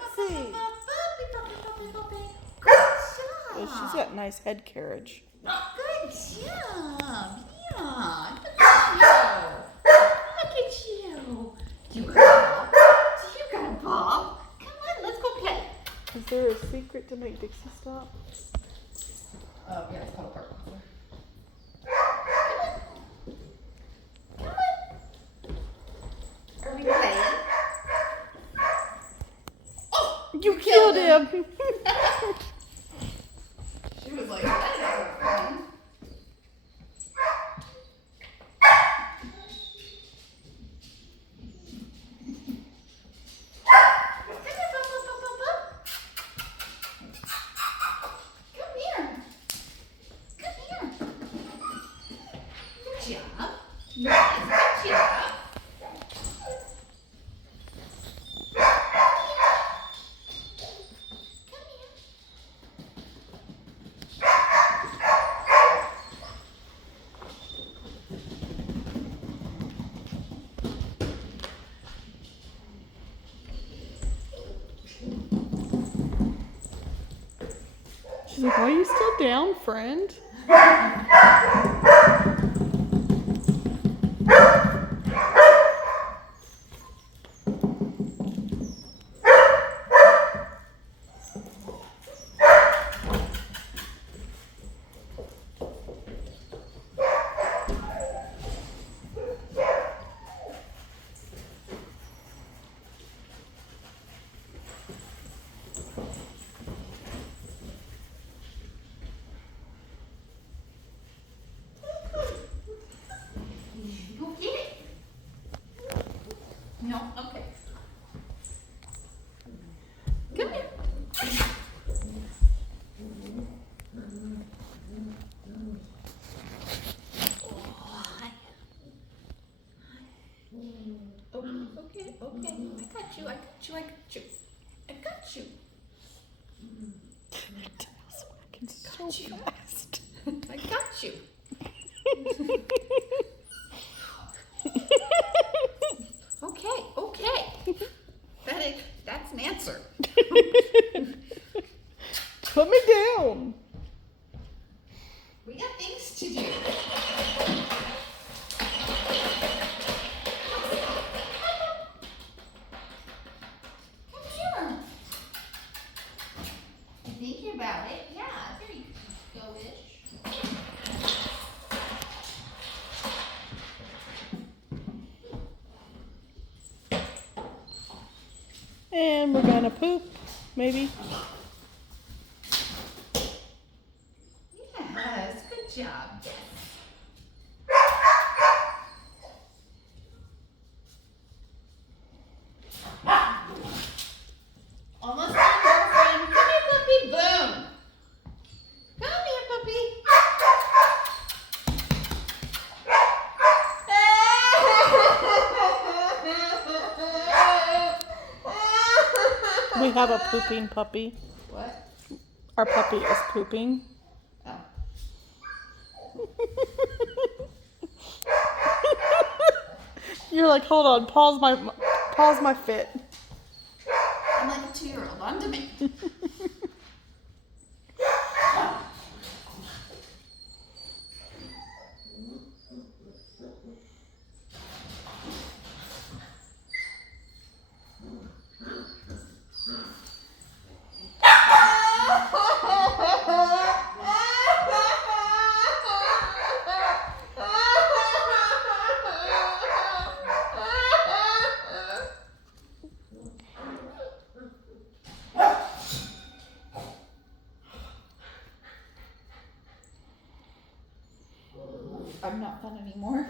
Lexi. Good Oh, job. she's got nice head carriage. Good job. Yeah. Look at you. Look at you. You got a ball. You got a ball. Come on, let's go play. Is there a secret to make Dixie stop? Oh, yeah, it's called a park. Come on. Are we playing? Oh, You killed him. She was like, that isn't fun. Come here. Come here. Good job. Yes, good job. Come here. She's like, are you still down, friend? Go get it. No, okay. Come here. Oh, hi. Oh, okay, okay. I got you, I got you, I got you. I got you. Tail's wagging so Got you. fast. I got you. Okay, okay. That's an answer. Put me down. We got things to do. Come here. You thinking about it? Yeah, there you go-ish. And we're gonna poop, maybe. Yes, good job. Yes. Almost done, girlfriend. Come here, puppy. Boom. Come here, puppy. We have a pooping puppy. What? Our puppy is pooping. Oh. You're like, hold on, pause my fit. I'm like a 2-year-old on demand. I'm not fun anymore.